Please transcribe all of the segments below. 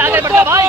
आगे बढ़ा भाई।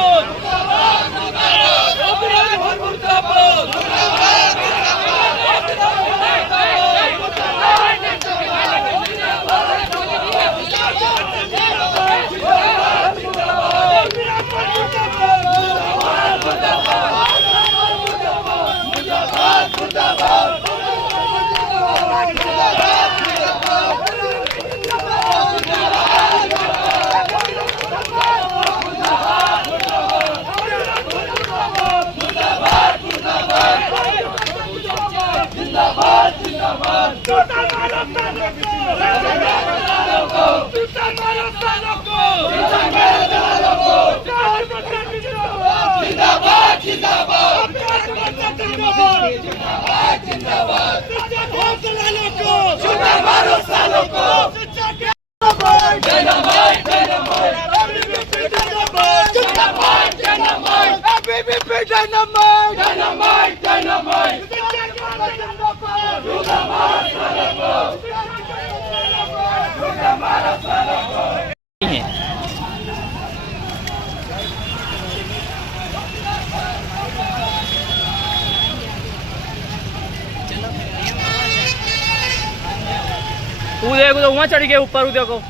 तू देखो तो वहां चढ़ गए ऊपर, देखो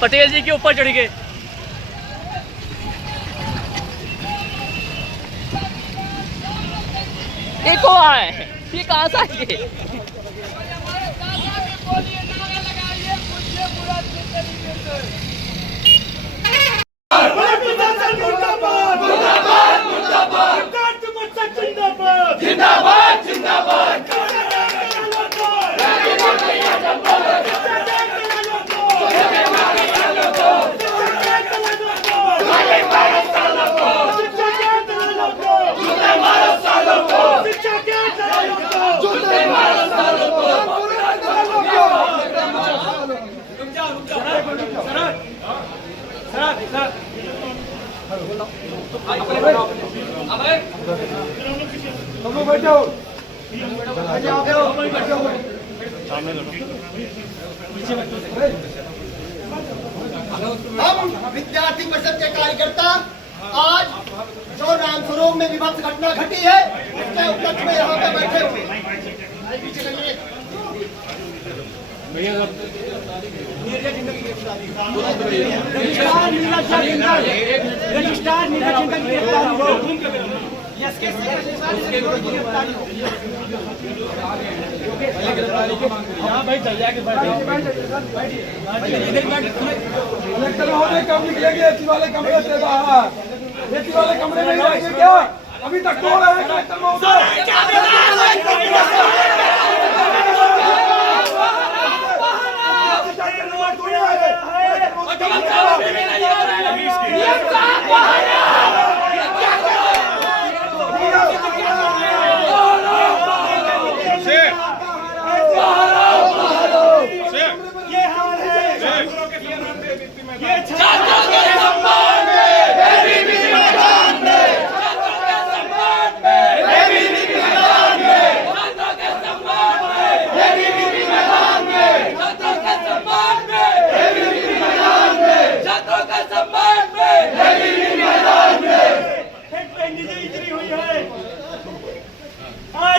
पटेल जी के ऊपर चढ़ गए। ये को आए, ये कहां से आए? जिंदाबाद जिंदाबाद हम विद्यार्थी परिषद के कार्यकर्ता आज जो रामस्वरूप में विभत्स घटना घटी है उसके उपलक्ष्य में यहाँ पे बैठे हुए कब निकलेंगे एसी वाले कमरे से बाहर? एसी वाले कमरे में रहेंगे क्या? अभी तक तो रहे हैं कलेक्टर महोदय।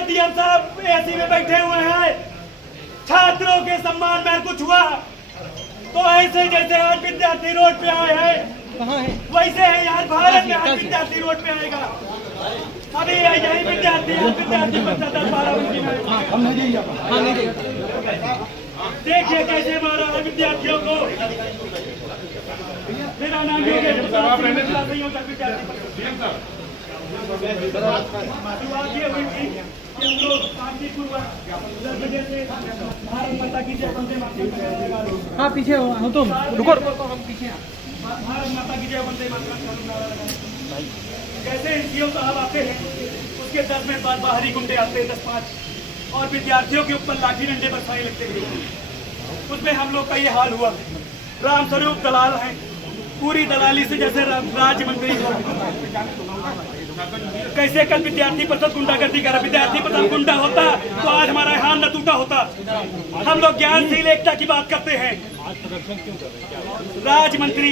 डीएम साहब एसी में बैठे हुए हैं, छात्रों के सम्मान में कुछ हुआ तो ऐसे जैसे आज विद्यार्थी रोड पे आए हैं वैसे है यार, भारत में हर विद्यार्थी रोड पे आएगा। अभी यही विद्यार्थी बच्चा 10-12 बजे में हम नहीं देंगे। देखिए कैसे मारा है विद्यार्थियों को। मेरा नाम योगेश शुरुआत ये हुई थी कि हम लोग शांतिपूर्वक भारत माता की जय वंदे मातरम। हाँ पीछे हो तुम, रुको हम पीछे। भारत माता की जय वंदे मातरम। कैसे सीओ साहब आते हैं, उसके 10 मिनट बाद बाहरी गुंडे आते हैं 10-5 और विद्यार्थियों के ऊपर लाठी डंडे बरसाने लगते हैं। उसमें हम लोग का ये हाल हुआ। रामस्वरूप दलाल हैं, पूरी दलाली से जैसे राज्य मंत्री कैसे कल विद्यार्थी परिषद गुंडागर्दी कर रहा। विद्यार्थी परिषद गुंडा होता तो आज हमारा यहाँ न टूटा होता। हम लोग ज्ञानशील एकता की बात करते हैं। राज्य मंत्री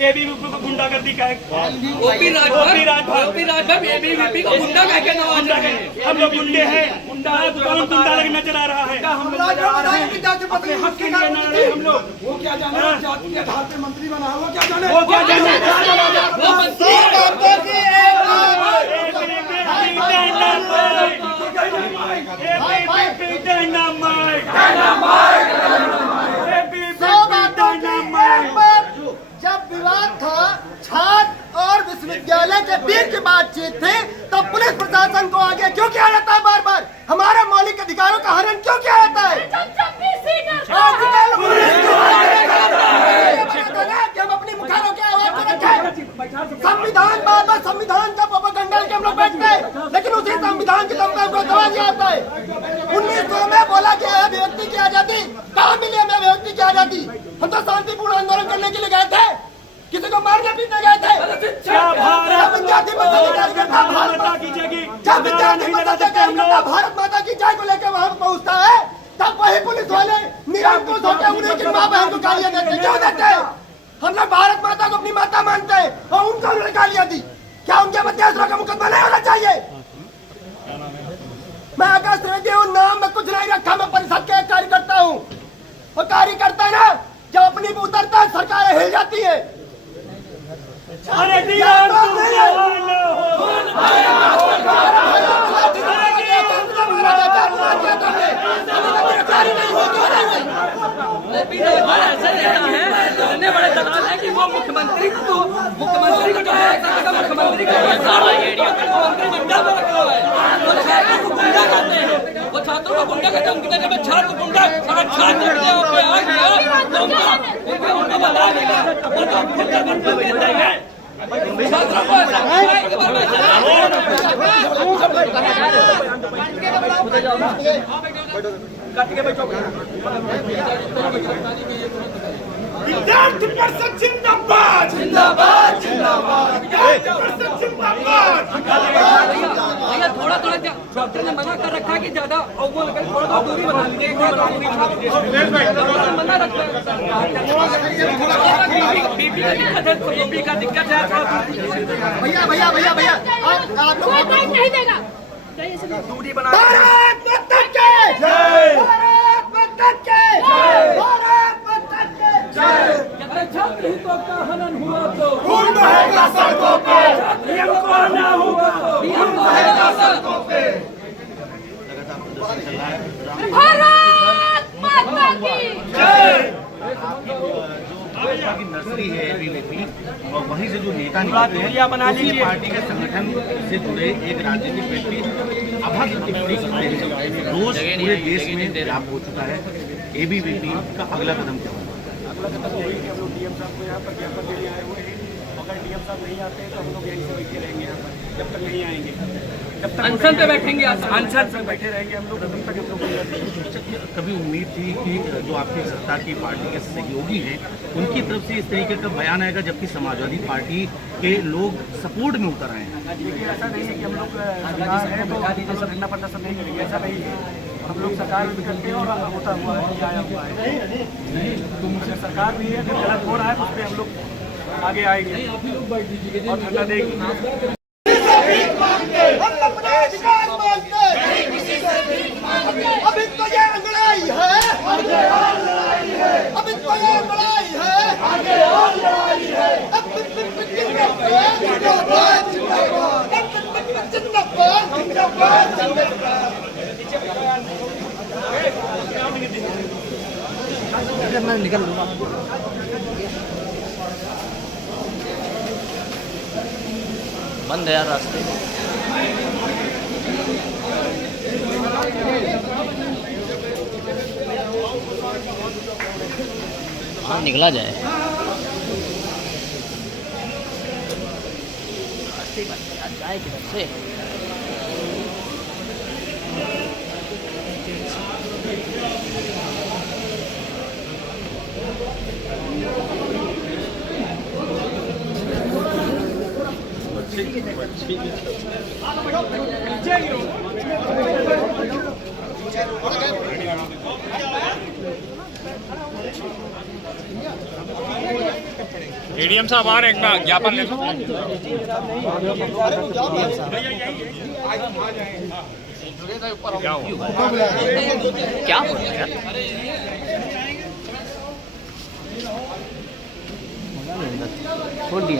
ये भी गुंडागर्दी का है। ओपी राजभर एबीवीपी को गुंडा कह के नवाज रहे हैं। हम लोग गुंडे हैं। कौन गुंडा लग नजर आ रहा है? हम अपने हक के लिए लड़ रहे हैं। हम लोग वो क्या जाने, जाति के आधार पे मंत्री बना, वो क्या जाने, वो क्या जाने। जब विवाद था छात्र और विश्वविद्यालय के बीच की बातचीत थी, तब पुलिस प्रशासन को आगे क्यों किया जाता है? बार बार हमारे मौलिक अधिकारों का हनन क्यों किया जाता है? आजकल पुलिस को आगे करता है कि हम अपनी मुखारों की आवाज को रखें। संविधान बात और संविधान का प्रोपेगेंडा के हम लोग बैठते हैं, लेकिन उसी संविधान के दम पे हमको दबा दिया जाता है। 1900 में बोला गया है अभिव्यक्ति की आजादी, कहाँ मिली हमें अभिव्यक्ति की आजादी? हम तो शांतिपूर्ण आंदोलन करने के लिए गए थे, किसी को मारने पीटने गए थे। भारत माता की जय को लेकर वहां पहुंचता है, तब वही पुलिस वाले निरंकुश होकर उन्हीं की माँ बहन को गालियां देते। क्यों देते हैं? हम लोग भारत माता को अपनी माता मानते हैं और उनको उन्होंने गालियां दी। क्या उनके अत्याचारों का मुकदमा नहीं होना चाहिए? मैं अगस्त रेड्डी हूँ, नाम में कुछ नहीं रखा। मैं परिषद का कार्यकर्ता हूँ और कार्यकर्ता ना जब अपनी उतरता है सरकारें हिल जाती है। बड़े दलाल है कि वो मुख्यमंत्री को मुख्यमंत्री मंडल में रखा हुआ है। वो छात्रों को गुंडा करते हैं, वो छात्रों को गुंडा करते हैं। उनकी जगह में छात्र गुंडा, अगर छात्र आ गया तो उनको बता देगा। विद्यार्थी परिषद जिंदाबाद जिंदाबाद जिंदाबाद। विद्यार्थी परिषद जिंदाबाद। भैया थोड़ा डॉक्टर ने मना कर रखा है कि ज्यादा थोड़ा दूरी बना लीजिए। मना रखा बीपी का दिक्कत है, बीपी का दिक्कत है। भैया भैया भैया भैया आप लोग नहीं देगा। दूरी बना। भारत माता की जय, भारत माता की जय, भारत माता की जय। छात्र हितों का हनन हुआ तो खून बहेगा सड़कों पे, नियम को आना होगा, खून बहेगा सड़कों पे। भारत माता की जय। की नर्सरी है एबीवीपी और वहीं से जो नेता निकलते हैं उसी पार्टी के संगठन से जुड़े एक राजनीतिक व्यक्ति अभद्र टिप्पणी करते हैं। रोज पूरे देश में व्याप हो चुका है। एबीवीपी का अगला कदम क्या होगा? अगला कदम यही कि हम लोग डीएम साहब को यहाँ पर ज्ञापन देने आए हुए हैं। अगर डीएम साहब नहीं आते तो हम लोग यहीं से बैठे रहेंगे यहाँ पर, जब तक नहीं आएंगे। जब तक अनशन पे बैठेंगे, अनशन पे बैठे रहेंगे हम लोग तब तक हम लोग। कभी उम्मीद थी कि जो आपकी सत्ता की पार्टी के सहयोगी हैं उनकी तरफ से इस तरीके का बयान आएगा, जबकि समाजवादी पार्टी के लोग सपोर्ट में उतर आए हैं? देखिए ऐसा नहीं है कि हम लोग सरकार है तो सब धरना प्रदर्शन नहीं करेंगे, ऐसा नहीं है। हम लोग सरकार में करते हैं और होता हुआ है, आया हुआ है। अगर सरकार भी है, अगर गलत हो रहा है तो उस पर हम लोग आगे आएंगे और धरना देंगे। हम अपना अधिकार मांगते हैं। अभी तो ये लड़ाई है, अभी तो ये लड़ाई है, अब बंद है यार रास्ते। हाँ निकला जाए। रास्ते बंद है यार, जाए किधर से? एडीएम साहब आ रहे हैं, एक बार ज्ञापन ले लो। क्या हो रहा है यार? छोड़ दिए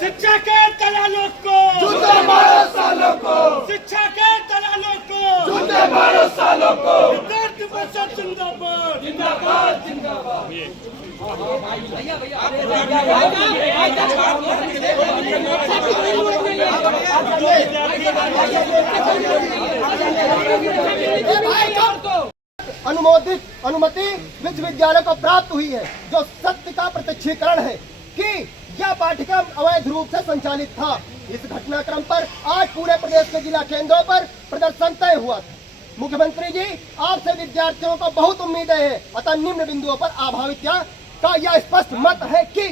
शिक्षा के दलालों को, शिक्षा के दलालों को, विद्यार्थी परिषद जिंदाबाद, जिंदाबाद, जिंदाबाद। अनुमति विश्वविद्यालय को प्राप्त हुई है, जो सत्य का प्रत्यक्षीकरण है कि यह पाठ्यक्रम अवैध रूप से संचालित था। इस घटनाक्रम पर आज पूरे प्रदेश के जिला केंद्रों पर प्रदर्शन तय हुआ था। मुख्यमंत्री जी, आपसे विद्यार्थियों को बहुत उम्मीदें हैं, अतः निम्न बिंदुओं पर आभावित्या का यह स्पष्ट मत है कि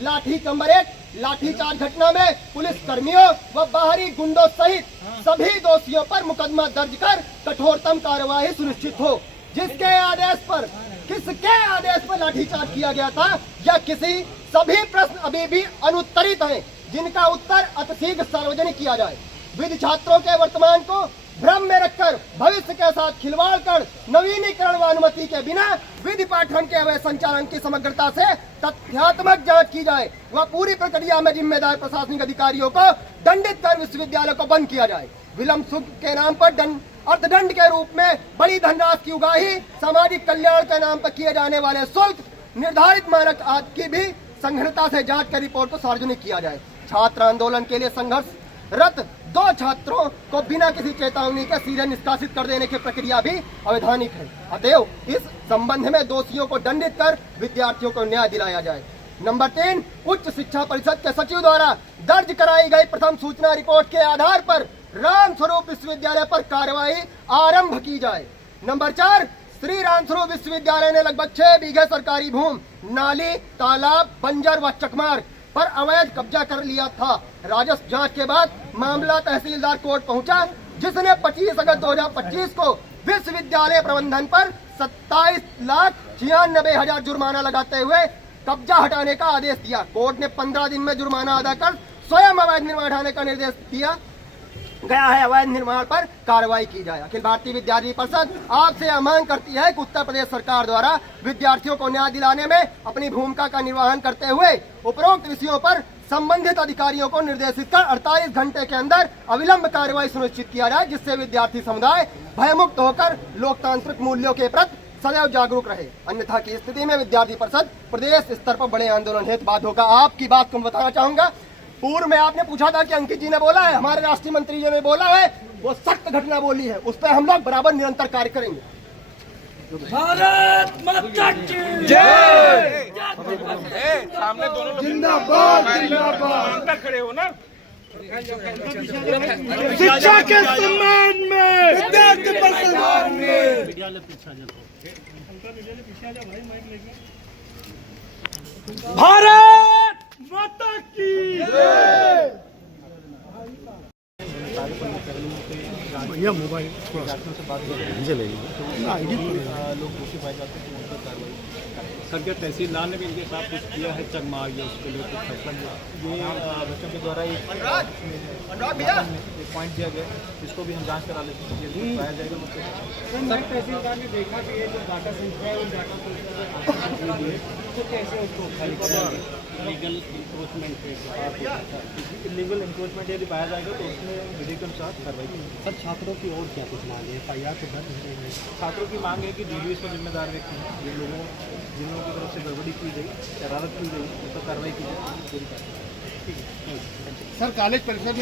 लाठी नंबर 1 लाठीचार्ज घटना में पुलिस कर्मियों व बाहरी गुंडों सहित सभी दोषियों पर मुकदमा दर्ज कर कठोरतम कार्यवाही सुनिश्चित हो। जिसके आदेश पर, किसके आदेश पर लाठीचार्ज किया गया था, या किसी सभी प्रश्न अभी भी अनुत्तरित हैं, जिनका उत्तर अतिशीघ्र सार्वजनिक किया जाए। विधि छात्रों के वर्तमान को भ्रम में रखकर भविष्य के साथ खिलवाड़ कर नवीनीकरण व अनुमति के बिना विधि पाठ्यक्रम के अवैध संचालन की समग्रता से तथ्यात्मक जांच की जाए व पूरी प्रक्रिया में जिम्मेदार प्रशासनिक अधिकारियों को दंडित कर विश्वविद्यालय को बंद किया जाए। विलंब शुल्क के नाम पर अर्थदंड के रूप में बड़ी धनराशि की उगाही, सामाजिक कल्याण के नाम पर किए जाने वाले शुल्क, निर्धारित मानक आदि की भी संघनता से जांच कर रिपोर्ट को सार्वजनिक किया जाए। छात्र आंदोलन के लिए संघर्षरत 2 छात्रों को बिना किसी चेतावनी के सीधे निष्कासित कर देने की प्रक्रिया भी अवैधानिक है। अतएव इस संबंध में दोषियों को दंडित कर विद्यार्थियों को न्याय दिलाया जाए। नंबर 3, उच्च शिक्षा परिषद के सचिव द्वारा दर्ज कराई गई प्रथम सूचना रिपोर्ट के आधार पर रामस्वरूप विश्वविद्यालय पर कार्रवाई आरंभ की जाए। नंबर 4, श्री रामस्वरूप विश्वविद्यालय ने लगभग 6 बीघे सरकारी भूमि, नाली, तालाब, बंजर व चकमार पर अवैध कब्जा कर लिया था। राजस्व जांच के बाद मामला तहसीलदार कोर्ट पहुंचा, जिसने 25 अगस्त 2025 को विश्वविद्यालय प्रबंधन पर 27,96,000 जुर्माना लगाते हुए कब्जा हटाने का आदेश दिया। कोर्ट ने 15 दिन में जुर्माना अदा कर स्वयं अवैध निर्माण हटाने का निर्देश दिया गया है। अवैध निर्माण पर कार्रवाई की जाए। अखिल भारतीय विद्यार्थी परिषद आपसे यह मांग करती है कि उत्तर प्रदेश सरकार द्वारा विद्यार्थियों को न्याय दिलाने में अपनी भूमिका का निर्वहन करते हुए उपरोक्त विषयों पर संबंधित अधिकारियों को निर्देशित कर 48 घंटे के अंदर अविलंब कार्रवाई सुनिश्चित किया जाए, जिससे विद्यार्थी समुदाय भयमुक्त होकर लोकतांत्रिक मूल्यों के प्रति सदैव जागरूक रहे। अन्यथा की स्थिति में विद्यार्थी परिषद प्रदेश स्तर पर बड़े आंदोलन हेतु बात होगा। आपकी बात को बताना चाहूंगा, पूर्व में आपने पूछा था कि अंकित जी ने बोला है, हमारे राष्ट्रीय मंत्री जी ने बोला है, वो सख्त घटना बोली है, उस पर हम लोग बराबर निरंतर कार्य करेंगे। भारत माता की जय। सामने दोनों लोग जिंदाबाद, जिंदाबाद। अंदर खड़े हो ना। शिक्षा के सम्मान में, विद्यार्थी पर सम्मान में। भारत माता की जय। या मोबाइल थोड़ा लोग दोषी पाए जाते हैं तो उन पर कार्रवाई। सर क्या तहसीलदार ने भी इनके साथ कुछ किया है, चकमा या उसके लिए कुछ फैसला लिया? ये बच्चों के द्वारा एक पॉइंट दिया गया, इसको भी हम जांच करा लेते हैं, ये पाया जाएगा मुझसे। सर तहसीलदार ने देखा कि ये जो डाटा सेंटर है वो डाटा सेंटर तो कैसे उसको खाली करेंगे? लीगल इंक्रोचमेंट इलीगल इंक्रोचमेंट यदि पाया जाएगा तो उसमें विधि के अनुसार कार्रवाई करेंगे। सर छात्रों की और क्या कुछ मांग है? FIR तो दर्ज है, छात्रों की मांग है कि जो भी इसमें जिम्मेदार व्यक्ति हैं, जिन लोगों की तरफ से गड़बड़ी की गई, शरारत की गई, उस पर कार्रवाई की जाए। सर कॉलेज परिसर में